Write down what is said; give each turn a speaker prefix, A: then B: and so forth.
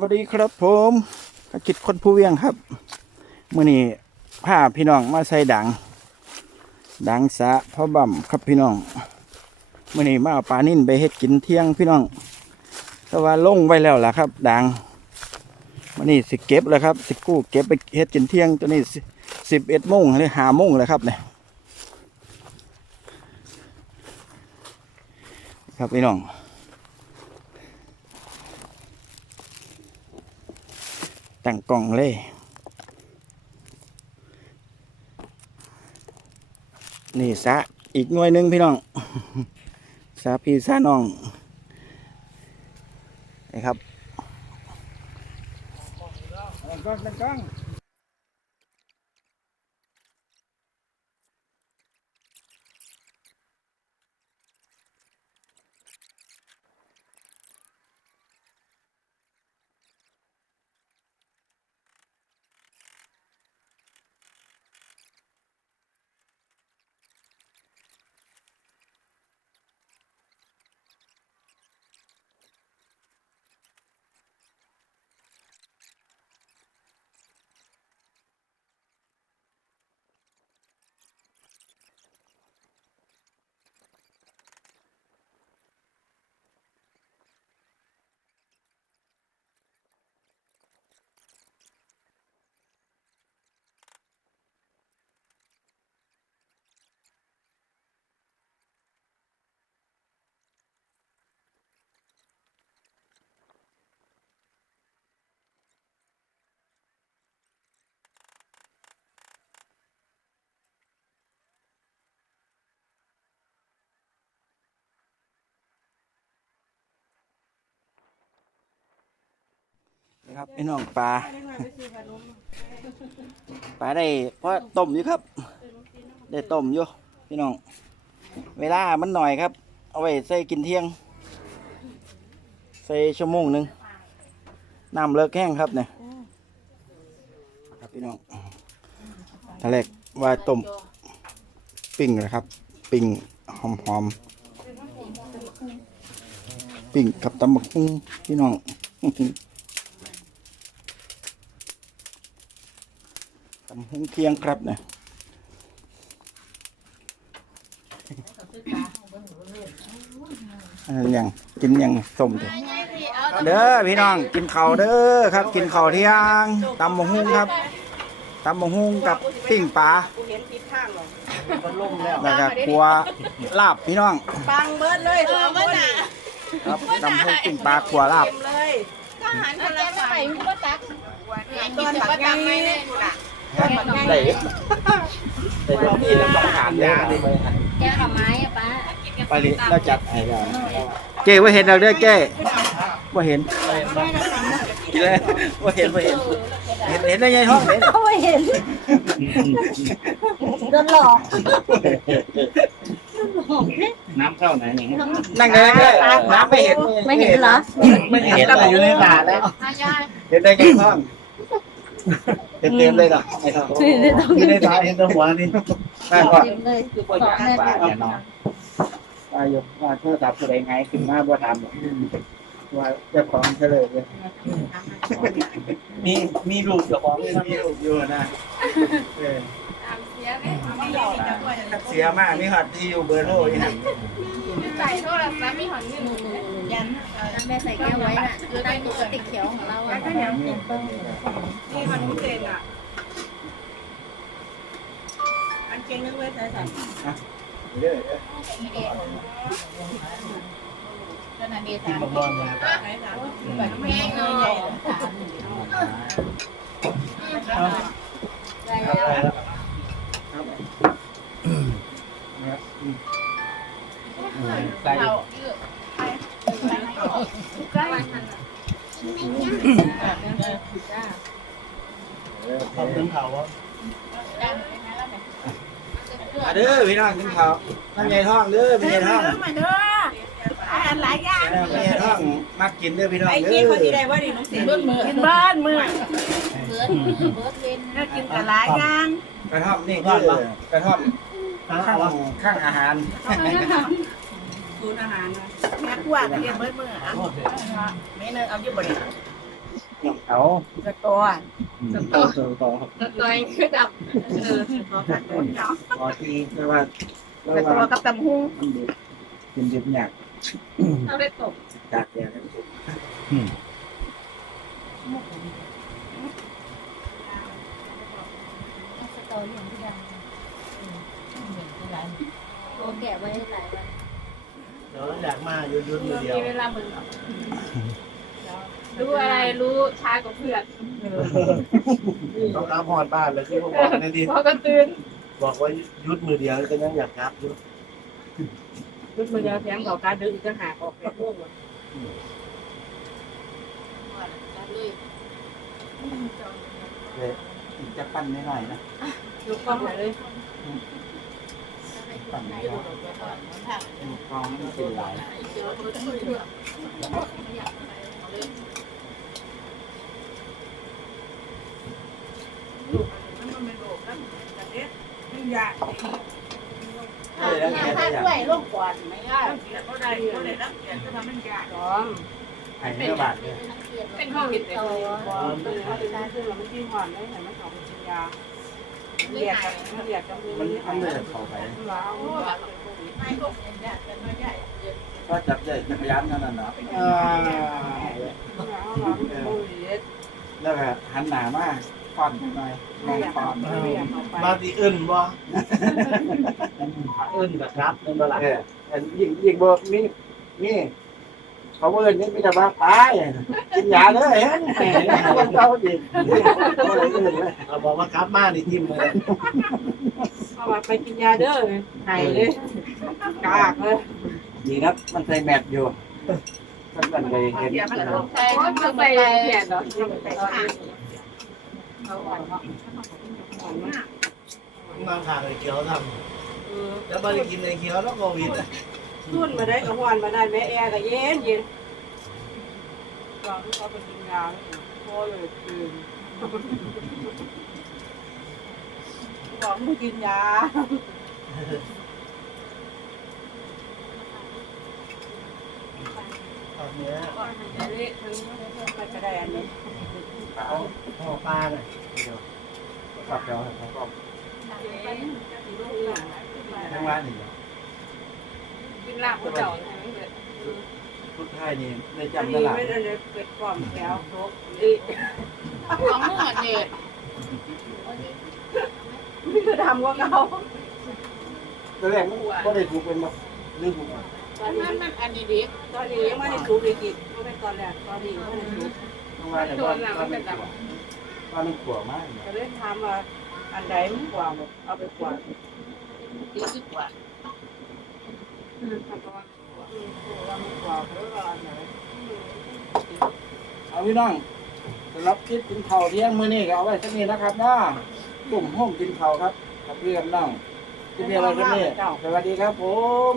A: วัสดีครับผมอากิจคนผู้เวียงครับมื่อนี้พาพี่น้องมาใส่ดัง ดังสะพ่อบ่ำครับพี่น้องมื่อนี้มาเอาปลานิ่นไปเฮ็ดกินเที่ยงพี่น้อง แต่ว่าลงไว้แล้วล่ะครับดังมื่อนี้สิเก็บแล้วครับ สิกู้เก็บไปเฮ็ดกินเที่ยงตัวนี้สิบเอ็ดโมงหรือห้าโมงแล้วครับเนี่ยครับพี่น้อง ตั้งกล่องเลย นี่ซะอีกหน่วยหนึ่งพี่น้องซาพี่ซาน้องนี่ครับกล้องกล้อง ครับพี่น้องปลาปลาได้เพราะต้มอยู่ครับ ได้ต้มอยู่พี่น้อง เวลามันหน่อยครับ เอาไว้ใส่กินเที่ยง ใส่ชั่วโมงหนึ่งน้ำเลิกแห้งครับเนี่ยครับพี่น้องทะเลกว่าต้มปิ้งนะครับ ปิ้งหอมหอมๆปิ้งกับตำบักหุ่งพี่น้อง ตำหุ่ง เที่ยงครับเนี่ยอันนั้นยังกินยังส้มเถอะเด้อพี่น้องกินข้าวเด้อครับ กินข้าวเที่ยงตำบักหุ่งครับตำบักหุ่งกับปิ้งปลา
B: เห็นผิดข้างหรอก
A: แล้วก็ครัวลาบพี่น้อง
B: ปังเบิดเลยเออมันน่ะ
A: ครับตำหุ่งปิ้งปลาครัวลาบ
B: เต็มเลย
C: ก็หันคนละฝั่งก็ตัก
B: ต้นบักยังไม่ได้กูน่ะ ต้นบักยัง
A: ได้แต่เราพี่แล้วต้องหารยาดิ
C: แกกับไม้อะป้า
A: ไปเลยแล้วจัดให้ได้เจ้ว่าเห็นเราเด้อเจ้ว่าเห็นกินเลยว่าเห็นว่าเห็น เห็นเห็นได้ยังห้องเห็น
C: เขาไม่เห็นโดนหลอก
D: น้ำเข้าไหนอย่างนี้
A: นั่งได้เลยน้ำไม่เห็น
C: ไม่เห็นเหรอ
A: ไม่เห็นอะไรอยู่ในตาแล้ว
C: อาญา
A: เห็นได้ยังห้อง เต็มเต็มเลยเหรอไอ้ห้อง
D: อยู่ในตาเห็นแตัวหัวนี่
A: นั่นก็
C: เต็มเลย
D: คือปอยากปลาอย่านอน
A: ว่าอยู่ว่าโทรศัพท์อะไรไงขึ้นมาบ่ทำว่าเจ้าของเฉลยเลย
D: มีมีรูปเจ้าของด้วยนะ
A: มีรูปอยู่นะเออ
B: ไม่หลอกจะด้วย
A: เสียมากนี่ฮอดที่อยู่เบอร์โทรอีกนะ
C: ใส่โทรศัพท์ไม่หอนเงิน
B: ยัน
C: แม่ใส่แก้วไว้น่ะตั้งปกติเขียวของเราอะ
B: นี่มันพิเศษอะ อันเก่งนึกไว้ใส่ส่
A: เด้อ
C: ก็นาเดีย
D: กินา
C: น
D: บะบอนเลย
B: ไหนาม
C: แม่เงยได้แล้ว
D: ขอบคุณเขาว่า
A: มาเด้อพี่น้องกินข้าวน้ำใหญ่ท้องเด้อพี่ใหญ่ท้อง
B: มาเด้ออาหารหลายอย่าง
A: พี่ใหญ่ท้องมักกินเด้อพี่น้อง
B: ไอ้
A: เด้
B: ที่คนที่
A: อ
B: ได้ว่าดิน้องเสียเบิ้ลมือกินบ้านมือ
C: เบิร์ดเบิร์ดเวน
B: น่ากินแต่หลายอย่าง
A: กระท่อมนี่คือกระท่อมข้างข้างอาหาร
B: ศูนย์อาหารนะแม่กว่าก็เรียนเบิ้ลมืออะไม่เนยเอาอยู่บนนี้
A: เอา
B: สตัว
A: ต่อต่อต่อ
C: ตัวเองคือดับ
B: เออสตัวเนาะ
A: ต่อที่แต่ว่า
B: สตัวกับตำหุ้ง
A: เด็ดเป็นเด็ดหนัก
C: เอาได้ตก
A: ตากแดดแล้ว
C: สตอรี่อย่างที่ดังโอแกะไว้หลายวัน
D: อยากมายุ่นยุ่นมือเดียว
C: มีเวลามึงรู้อะไรรู้ช้ากว่าเพื่อน
D: ต้องกลับหอดบ้านเลยที่ผมบอกในดิ
C: พอก็ตื่น
D: บอกว่ายุดมือเดียวก็ยังอยากกลับอยู่
E: ยุดมือเดียวแทงเขาการดึงอีกจะหากออกจากพวก
A: อีกจะปั้นหน่อยๆนะ
E: ยกกล้องเลย
A: ปั้นหน่อยๆกองมันเป็นหลาย
C: ถ้าถ้าด้วยร่มก่อนไม่ได้
E: ร้อง
A: ไอ้เนื้อบาดเนี่ย
C: เป็นห้องมิดโต
E: ร้องคือเขาเป็นการคือเราไม่กินหอนได้เห็นไหมเขาเป็นยา เรียกกันเรียกกันมือ
A: มัน
E: นี่
A: มัน
E: หาย
A: เลือดเข้าไป
E: ว้าว
A: ก็จับได้จักรยานนั่นน่ะเนาะเออ
E: ว้าวร้องมือเย็ด
A: แล้วก็หันหน้ามาป้อนหน่อยลอง
E: เรียก
A: ป้อน
E: เขาเรียกเขาไป
D: มาที่อื่นบ่อื่นกับครับนั่นบ่ล่ะ
A: เอออันยิ่งยิ่งบ่มีมี เขาเอินนี่มีแต่ว่าตายกินยาเลยฮะคนเก่าอีกบ่ได้อื่นเลย
D: เราบอกว่ากลับมานี่ทิมเลย
E: เขาไปกินยาเด้อหายเลยกากเลย
A: ดีครับมันใส่แมทอยู่มันมันไปเห็น
B: เดี๋ยมันลง
C: ใช่ต้องไปเปลี่ยนเหรอ
B: ไปข้าง
D: นั่งทางไอ้เขียวทำจะมาได้กินไอ้เขียวแล้วโควิด
E: ทุ่นมาได้กับหอนมาได้แม่แอร์ก็เย็นเย็นลองที่เขาไปกินยาพอเลยคืนบอกมึงกินยา
D: ตอนเนี้ย
E: อันนี้ทั้งไปก็ได้อันนี้
D: เอาห่อปลาหน่อย
A: กลับแล้วครับก็ทั้งร้านนี่
C: กิ นลาบผู้เจ้า
A: ทุกท่ายนี่ได้
E: อัน
A: จำต
E: นี้
A: ลาด
E: ไม่ได้เป็ดกล่อมแล้วครบ
C: ของมึงอะเด็ด
E: นี่คือทำว่าเขา
A: ตอนแรกมันก็ได้ถูกเป็นแบบลืมถูก
C: มันมันอันนี้ดิ
E: ตอนนี้ยังไม่ได้สูบเลยกินไม่เป็นตอนแรกตอนนี้ยังไม่ได้สูบ
A: ทั้งร้านเนี่ว่าว่ามันขัวว่ามันขัวมาก
E: ก็เลยถามว่าอันใดมันกว่าหมดเอาไปกว่า
C: ดีดีกว่า
E: เอา
A: พี่น้องสำหรับคลิปกินเผาเที่ยงมื้อนี้ก็เอาไว้สักนี้นะครับนาะตุ่มห้องกินเผาครับกับพี่กับน้องกินเพีอะไรสักนี้สวัสดีครับผม